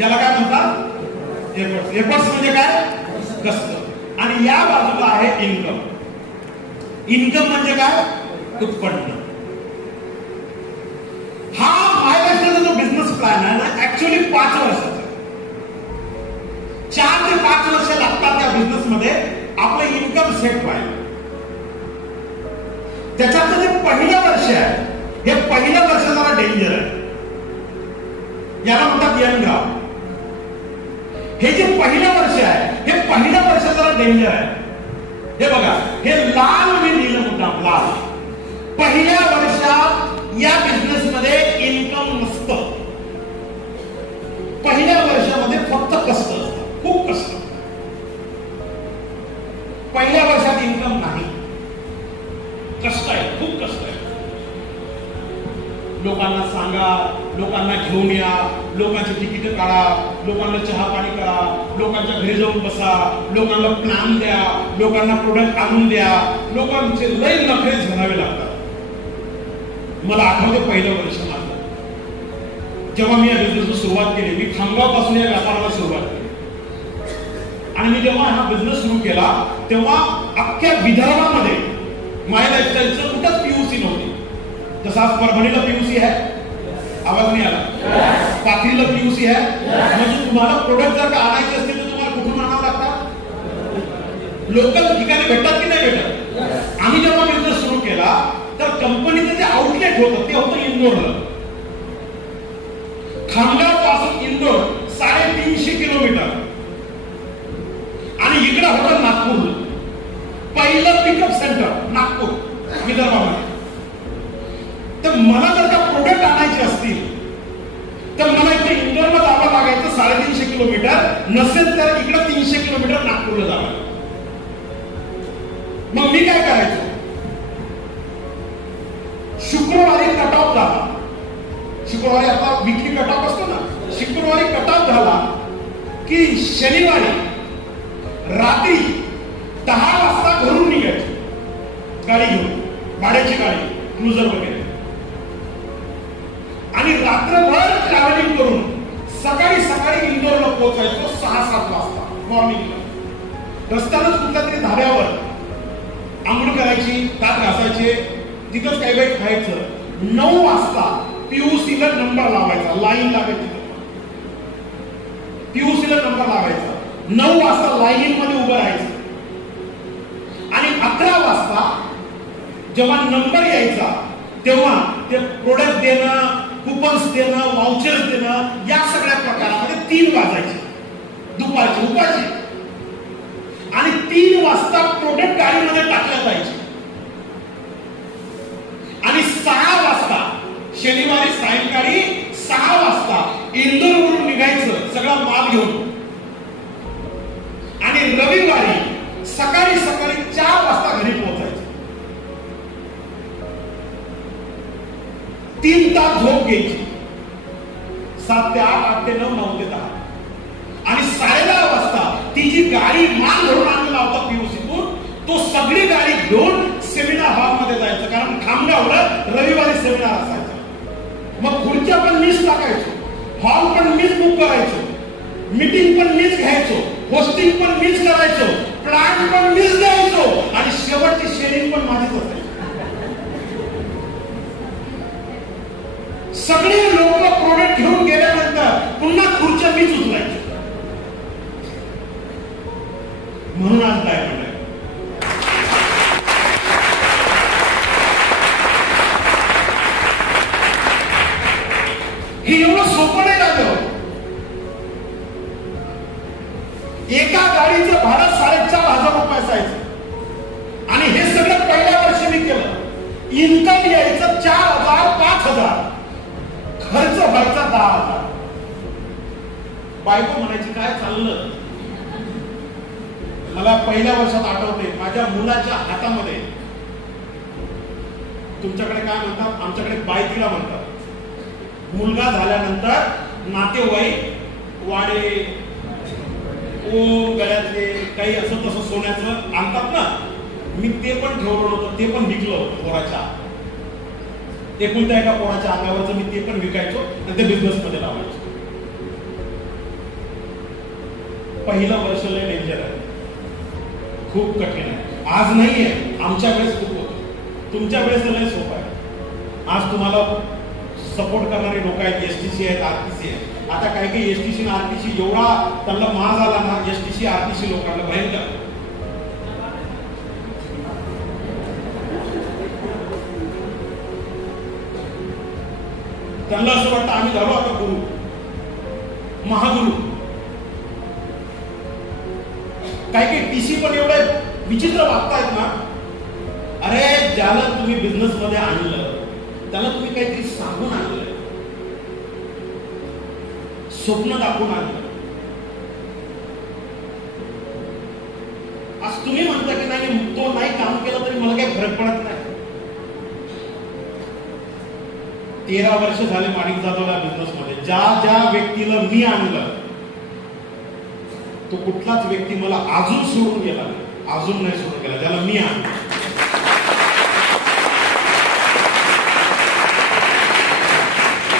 याला काय म्हणतात? एफर्ट्स. एफर्ट्स म्हणजे काय? कष्ट. आणि या बाजूला आहे इन्कम. इन्कम म्हणजे काय? उत्पन्न. हा महाराष्ट्राचा जो बिझनेस प्लॅन आहे ना, ऍक्च्युअली 5 वर्षाचा. 4 ते 5 वर्ष लागतात त्या बिझनेस मध्ये आपलं इन्कम सेट व्हायला. त्याच्यातलं जे पहिलं वर्ष आहे, हे पहिलं वर्ष जरा डेंजर आहे. याला म्हणतात यंगाव. हे जे पहिलं वर्ष आहे, हे पहिलं वर्ष जरा डेंजर आहे. हे बघा, हे लाल मी लिहिलं मुद्दाम, लाल. पहिल्या वर्षात या बिझनेस मध्ये इन्कम नसतं. पहिल्या वर्षामध्ये फक्त कष्ट असतं, खूप कष्ट. पहिल्या वर्षात इन्कम नाही, कष्ट आहे, खूप कष्ट आहे. लोकांना सांगा, लोकांना घेऊन या, लोकांची तिकीट काढा, लोकांना चहा पाणी करा, लोकांच्या घरी जाऊन बसा, लोकांना प्लॅन द्या, लोकांना प्रोडक्ट आणून द्या. लोकांचे लय नखरे झेलावे लागतात. मला आठवते पहिलं वर्ष माझं, जेव्हा मी या बिझनेसला सुरुवात केली. मी खामगाव पासून या व्यापाराला सुरुवात केली. आणि मी जेव्हा हा बिझनेस सुरू केला तेव्हा अख्ख्या विदर्भामध्ये माय लाईफस्टाईलचं कुठंच पीयूसी नव्हती. जसं आज परभणीला पीयूसी आहे, आवाज नाही आला. पाथरीला पीयूसी आहे. म्हणजे तुम्हाला प्रोडक्ट जर का आणायचे असतील तर तुम्हाला कुठून आणावं लागतात? लोकल ठिकाणी भेटतात की नाही भेटत? आम्ही जेव्हा बिझनेस सुरू केला तर कंपनीचं जे आउटलेट होतं ते होतं इंदोरला. खामगाव पासून इंदोर 350 किलोमीटर. आणि इकडे होतं नागपूर. पहिलं पिकअप सेंटर नागपूर विदर्भामध्ये. तर मला जर का प्रोडक्ट आणायचे असतील तर मला इथे इंदोरला जावं लागायचं 350 किलोमीटर. नसेल तर इकडे 300 किलोमीटर नागपूरला जावं. मग मी काय करायचो? शुक्रवारी कट ऑफ झाला. शुक्रवारी आपला विकली कट ऑफ असतो ना. शुक्रवारी कट ऑफ झाला की शनिवारी रात्री 10 वाजता घरून निघायचं गाडी घेऊन, भाड्याची गाडी, क्रुझर वगैरे. आणि रात्रभर ट्रॅव्हलिंग करून सकाळी सकाळी इंदोरला पोहोचायचो 6-7 वाजता मॉर्निंगला. रस्त्यानंच कुठल्या तरी धाब्यावर आंघोळ करायची, दात घासायचे, तिथंच काही वेळ खायचं. 9 वाजता पीयूसीला नंबर लावायचा, लाईन लागायची. पीयूसीला नंबर लावायचा. 9 वाजता लाईन मध्ये उभं राहायचं. आणि 11 वाजता जेव्हा नंबर यायचा तेव्हा ते प्रोडक्ट देणं, कुपन्स देणं, वाउचर्स देणं, या सगळ्या प्रकारामध्ये 3 वाजायचे दुपारची उपाची. आणि 3 वाजता प्रोडक्ट गाडीमध्ये टाकल्या जायचे. आणि 6 वाजता शनिवारी सायंकाळी 6 वाजता इंदोरवरून निघायचं सगळा माल घेऊन. आणि रविवारी सकाळी सकाळी 4 वाजता घरी पोहोचायचं. 3 तास झोप घ्यायची. 7 ते 8, 8 ते 9, 9 ते 10. आणि 10:30 वाजता ती जी गाडी माल भरून आणलेला होता पीयूसीतून, तो सगळी गाडी घेऊन सेमिनार हॉल मध्ये जायचं. कारण खामगावला रविवारी सेमिनार असायचा. मग खुर्च्या पण मीच टाकायचो, हॉल पण मीच बुक करायचो, मीटिंग पण मीच घ्यायचो, होस्टिंग पण मीच करायचो, प्लॅन पण मीच द्यायचो. आणि शेवटची शेअरिंग पण माझीच असायची. सगळे लोक प्रोडक्ट घेऊन गेल्यानंतर पुन्हा खुर्च्या मीच उचलायची. म्हणून आज काय म्हणलं, हे एवढं सोपं नाही झालं. एका गाडीचं भाडं 4,500 रुपये असायचं. आणि हे सगळं पहिल्या वर्षी मी केलं. इन्कम यायचं 4,000, 5,000, खर्च व्हायचा 10,000. बायको म्हणायची काय चाललं. मला पहिल्या वर्षात आठवते, माझ्या मुलाच्या हातामध्ये, तुमच्याकडे काय म्हणतात, आमच्याकडे बायतीला म्हणतात. मुलगा झाल्यानंतर नातेवाईक वाडे, ओम, गळ्यातले काही असं तसं सोन्याचं आणतात ना. मी ते पण ठेवलं होतं, ते पण विकलं होतं पोराच्या. एकुलत्या एका पोराच्या अंगावरचं मी ते पण विकायचो आणि ते बिझनेस मध्ये लावायचो. पहिलं वर्ष लय डेंजर आहे, खूप कठीण आहे. आज नाहीये, आमच्या वेळेस खूप होतं, तुमच्या वेळेस लय सोपं आहे. आज तुम्हाला सपोर्ट करणारे लोक आहेत, एसटीसी आहेत, आरटीसी आहेत. आता काही काही एसटीसी आणि आरटीसी एवढा त्यांना माज आला ना, एसटीसी आरटीसी लोकांना भयंकर. त्यांना असं वाटतं आम्ही झालो आता गुरु, महागुरु. काही काही टीसी पण एवढे विचित्र वागतायत ना. अरे ज्याला तुम्ही बिझनेस मध्ये आणलं त्याला तुम्ही काहीतरी सांगून आणलं, स्वप्न दाखवून आणलं. आज तुम्ही म्हणता की नाही तो नाही काम केलं तरी मला काही फरक पडत नाही. 13 वर्ष झाले माणिक जाधवला बिझनेस मध्ये. ज्या ज्या व्यक्तीला मी आणलं तो कुठलाच व्यक्ती मला अजून सोडून गेला, अजून नाही सोडून गेला ज्याला मी आणलं.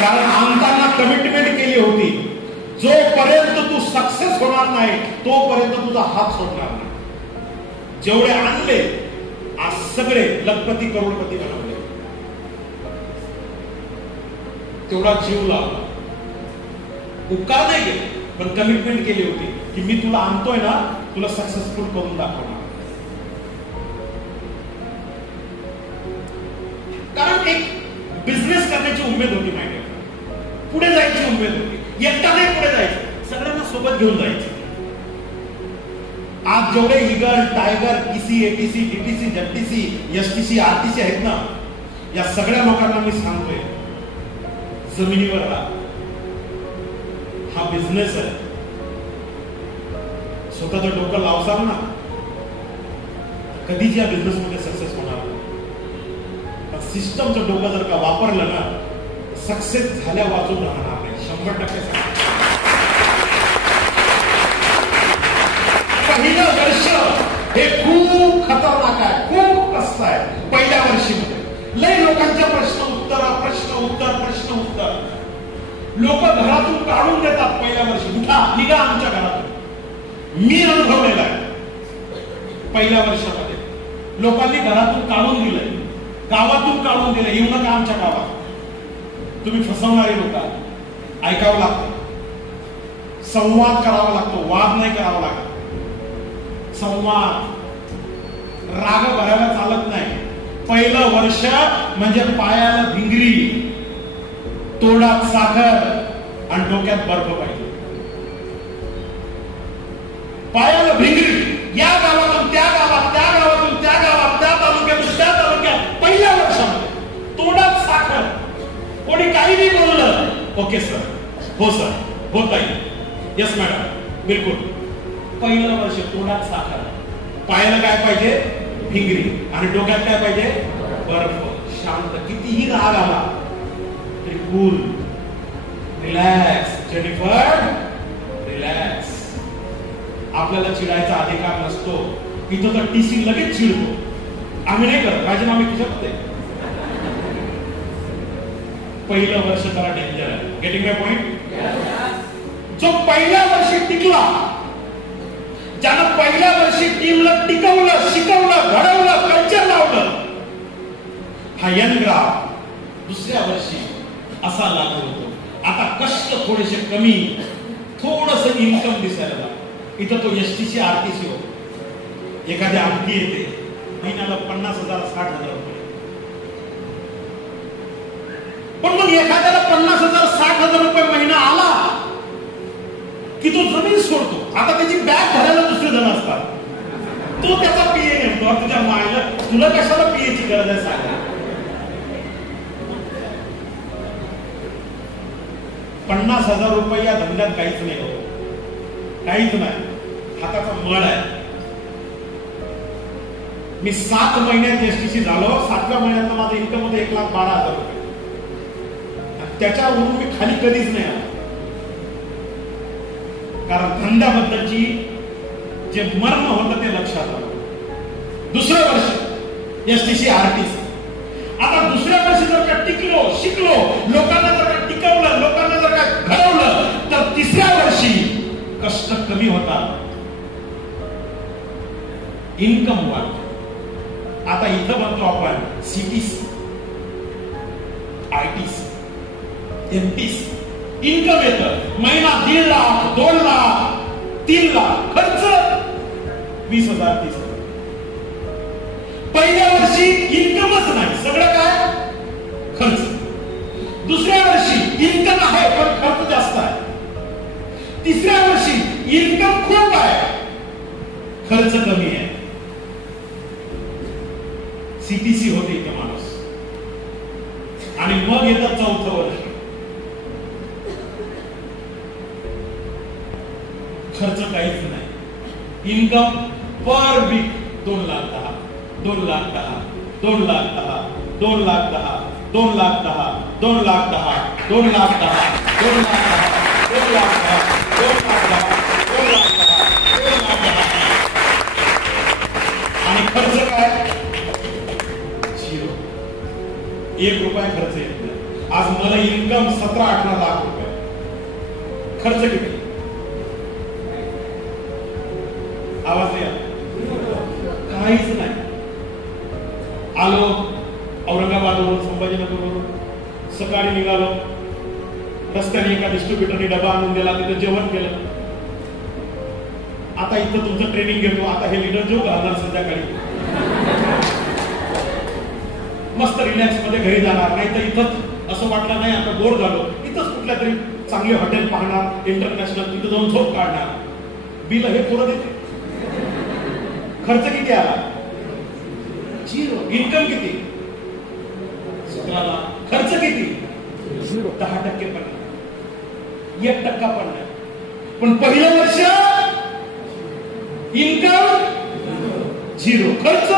कारण आणताना कमिटमेंट केली होती, जोपर्यंत तू सक्सेस होणार नाही तोपर्यंत तुझा हात सोडणार नाही. जेवढे आणले आज सगळे लखपती करोडपती बनवले. तेवढा जीव लावला, उपकार नाही केले, पण कमिटमेंट केली होती की मी तुला आणतोय ना, तुला सक्सेसफुल करून दाखवणार. कारण एक बिझनेस करण्याची उमेद होती माहिती, पुढे जायची उमेद होती. एकटा नाही पुढे जायचं, सगळ्यांना सोबत घेऊन जायचं. आज जेवढे eagle, tiger, TC, ATC, DTC, JTC, STC, RTC आहेत ना, या सगळ्या लोकांना मी सांगतोय जमिनीवर राहा. हा बिझनेस आहे, स्वतःचं डोकं लावसाल ना कधीच या बिझनेस मध्ये सक्सेस होणार नाही. पण सिस्टमचं डोकं जर का वापरलं ना, सक्सेस झाल्या वाचून राहणार नाही, 100%. पहिलं वर्ष हे खूप खतरनाक आहे, खूप कष्ट आहे. पहिल्या वर्षीमध्ये लय लोकांच्या प्रश्न उत्तर, प्रश्न उत्तर, प्रश्न उत्तर. लोक घरातून काढून देतात पहिल्या वर्षी, उठा निघा आमच्या घरातून. मी अनुभवलेला आहे. पहिल्या वर्षामध्ये लोकांनी घरातून काढून दिलंय, गावातून काढून दिलंय, येऊ नका आमच्या गावात, तुम्ही फसवणारे लोक. ऐकावं लागतं, संवाद करावा लागतो, वाद नाही करावा लागत. संवाद, राग भरायला चालत नाही. पहिलं वर्ष म्हणजे पायाला भिंगरी, तोंडात साखर आणि डोक्यात बर्फ पाहिजे. पायाला भिंगरी, या गावातून त्या गावात, त्या गावातून त्या गावात, त्या तालुक्यातून त्या तालुक्यात. पहिल्या वर्षामध्ये तोंडात साखर, कोणी काही नाही बोललं, ओके सर, हो सर, हो ताई, यस मॅडम, बिलकुल. पहिलं वर्ष तोंडात साखर, पायाला काय पाहिजे, भिंगरी, आणि डोक्यात काय पाहिजे, बर्फ. शांत, कितीही राग आला तरी कूल, रिलॅक्स. Jennifer relax. आपल्याला चिडायचा अधिकार नसतो. इथं तर टीसी लगेच चिडतो, आम्ही नाही करत, राजीनामे खिचत. पहिलं वर्ष जरा डेंजर आहे. गेटिंग माय पॉइंट? जो पहिल्या वर्षी टिकला, ज्यानं पहिल्या वर्षी टीमला टिकवलं, शिकवलं, घडवलं, कल्चर लावलं, हा यंगराव दुसऱ्या वर्षी असा लागू होतो. आता कष्ट थोडेसे कमी, थोडस इन्कम दिसायला लागतं. इथं तो एसटीसी, आरटीसी होतो. एखादी अंगठी येते, महिन्याला 50,000, 60,000 रुपये. पण मग एखाद्याला 50,000, 60,000 रुपये महिना आला की तो जमीन सोडतो. आता त्याची बॅग धरायला दुसरे जण असतात, तो त्याचा पीए नेमतो. तुझ्या मायला, तुला कशाला पीएची गरज आहे सांगा. 50,000 रुपये या धंद्यात काहीच नाही होत, काहीच नाही. हाताचा मळ आहे. मी 7 महिन्यात एसटीसी झालो. 7व्या महिन्यात माझं इन्कम होतं 1,12,000 रुपये. त्याच्यावरून मी खाली कधीच नाही आलो, कारण धंद्याबद्दलची जे मर्म होतं ते लक्षात आलं. दुसरं वर्ष एसटीसी, आरटीसी. आता दुसऱ्या वर्षी जर का टिकलो, शिकलो, लोकांना जर का टिकवलं, लोकांना जर का घडवलं, तर तिसऱ्या वर्षी कष्ट कमी होता, इन्कम वाढतो. आता इथं म्हणतो आपण सीटीसी, आयटीसी, एमटीसी. इन्कम येतं महिना 1.5 लाख, 2 लाख, 3 लाख, खर्च 20,000, 30,000. पहिल्या वर्षी इन्कमच नाही, सगळं काय खर्च. दुसऱ्या वर्षी इन्कम आहे पण खर्च जास्त आहे. तिसऱ्या वर्षी इन्कम खूप आहे, खर्च कमी आहे. सीटीसी होते इथं माणूस. आणि मग येतं 4थं वर्ष. खर्च काहीच नाही. इन्कम पर वीक 2,10,000, 2,10,000, 2,10,000, 2,10,000, 2,10,000, 2,10,000, 2,10,000, 2,10,000, 2,10,000, 2,10,000, 2,10,000, 2,10,000. आणि खर्च काय? 0. 1 रुपया खर्च येत नाही. आज मला इन्कम 17-18 लाख रुपये, खर्च किती? आवाज द्या. काहीच नाही. आलो औरंगाबादवरून, संभाजीनगरवरून, सकाळी निघालो. रस्त्याने एका डिस्ट्रीब्युटरने डबा आणून दिला, तिथं जेवण केलं. आता इथं तुमचं ट्रेनिंग घेतो. आता हे लीडर जो घालणार संध्याकाळी, मस्त रिलॅक्स मध्ये घरी जाणार. नाही तर इथंच असं वाटलं नाही आता बोर झालो, इथंच कुठल्या तरी चांगले हॉटेल पाहणार, इंटरनॅशनल, तिथं जाऊन झोप काढणार. बिल हे पुरं देते. खर्च किती आला? 0. इन्कम किती? 17 लाख. खर्च किती? 10% पण नाही, 1% पण नाही. पण पहिलं वर्ष इन्कम 0, खर्च.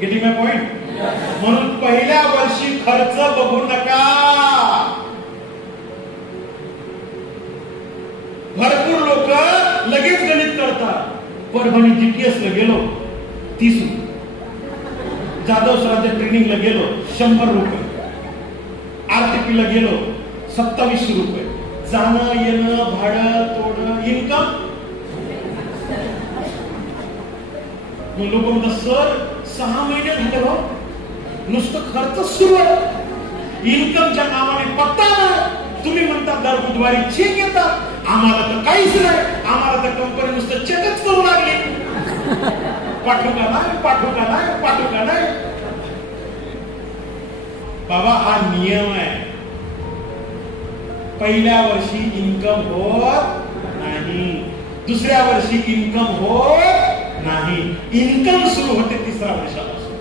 गेटिंग माय पॉइंट? म्हणून पहिल्या वर्षी खर्च बघू नका. भरपूर लोक लगेच गणित करतात. परभणी जीटीएस ला गेलो 30 रुपये, जाधव सरांच्या ट्रेनिंगला गेलो 100 रुपये, आरटीपी ला गेलो 27 रुपये, जाणं येणं भाडं तोडणं, इन्कम. लोक म्हणतात सर 6 महिने झाले हो, नुसतं खर्च सुरू आहे, इन्कमच्या नावाने पत्ता नाही. तुम्ही म्हणता दर बुधवारी चेक येतात, आम्हाला तर काहीच नाही. आम्हाला तर कंपनी नुसतं चेकच करू लागली. पाठवू का नाही, पाठवू का नाही, पाठवू का नाही. बाबा हा नियम आहे. पहिल्या वर्षी इन्कम होत नाही, दुसऱ्या वर्षी इन्कम होत नाही. इन्कम सुरू होते 3ऱ्या वर्षापासून.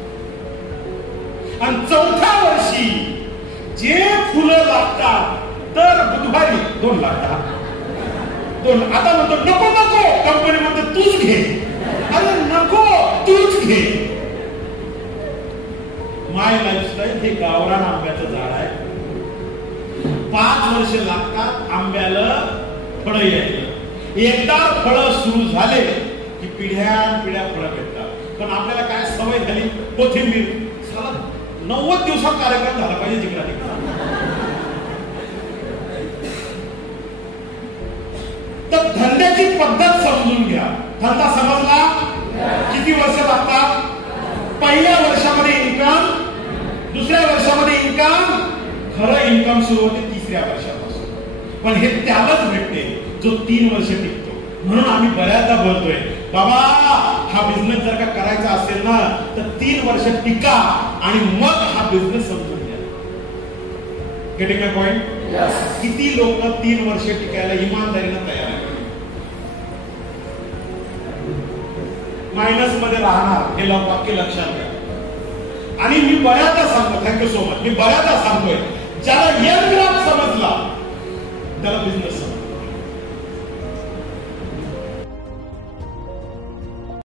आणि 4थ्या वर्षी जे फुलं लागतात तर बुधवारी 2,10,000. आता म्हणतो नको नको, कंपनी म्हणते तूच घे. अरे नको, तूच घे. माय लाईफस्टाईल हे गावरान आंब्याचं झाड आहे. 5 वर्ष लागतात आंब्याला फळं यायला. एकदा फळं सुरू झाले की पिढ्या पिढ्या फळं भेटतात. पण आपल्याला काय सवय झाली, कोथिंबीर 90 दिवसात कार्यक्रम झाला पाहिजे जिकडा तिकडा. तर धंद्याची पद्धत समजून घ्या. धंदा समजला? किती वर्ष लागतात? पहिल्या वर्षामध्ये इन्कम, दुसऱ्या वर्षामध्ये इन्कम. खरं इन्कम सुरू होते 3ऱ्या वर्षापासून. पण हे त्यालाच भेटते जो 3 वर्ष टिकतो. म्हणून आम्ही बऱ्याचदा बोलतोय बाबा हा बिझनेस जर का करायचा असेल ना तर 3 वर्ष टिका आणि मग हा बिझनेस समजून घ्या. गेटिंग माय पॉइंट? किती लोक 3 वर्ष टिकायला इमानदारीनं तयार आहेत? मायनस मध्ये राहणार हे वाक्य लक्षात घ्या. आणि मी बऱ्याचदा सांगतो, थँक्यू सो मच, मी बऱ्याचदा सांगतोय ज्याला यंग ग्राफ समजला त्याला बिझनेस